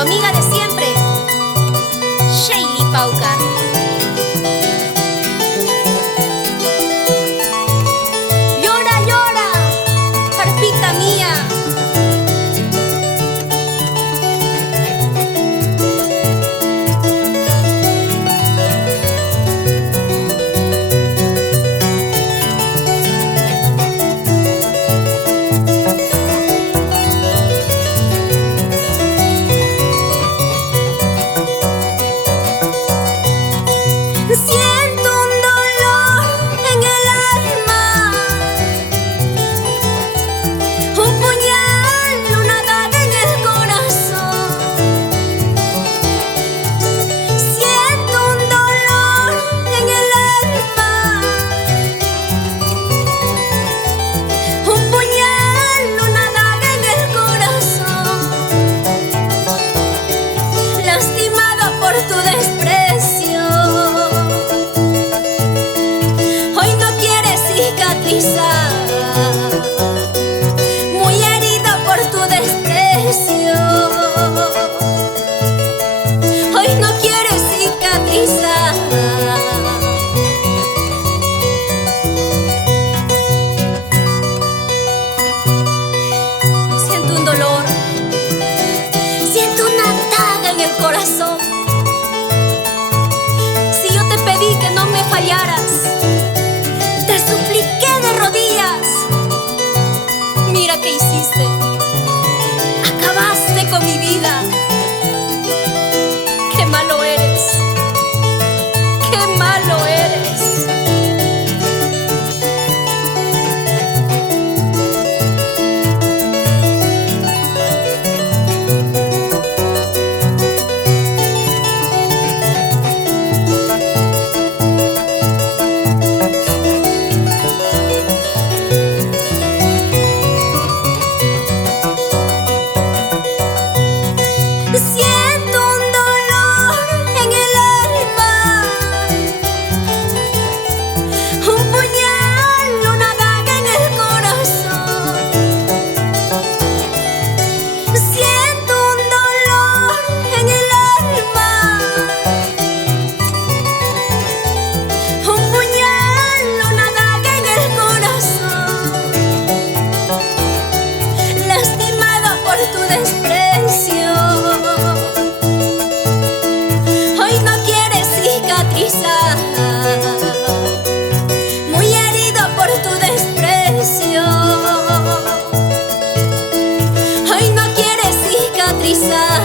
su amiga de siempre, Shaylee Paucar. Llora, llora, arpita mía. Siento un dolor en el alma, un puñal, una daga en el corazón. Siento un dolor en el alma, un puñal, una daga en el corazón. Lastimada por tu desprecio, muy herida por tu desprecio, hoy no quieres cicatrizar. Siento un dolor, siento una daga en el corazón. Si yo te pedí que no me fallaras, te supliqué de rodillas. Mira qué hiciste. Acabaste con mi vida. Qué malo eres. Qué malo eres. Siento un dolor en el alma, un puñal, una daga en el corazón. Siento un dolor en el alma, un puñal, una daga en el corazón. Lastimada por tu desprecio, hoy no quieres cicatrizar. Muy herido por tu desprecio, hoy no quieres cicatrizar.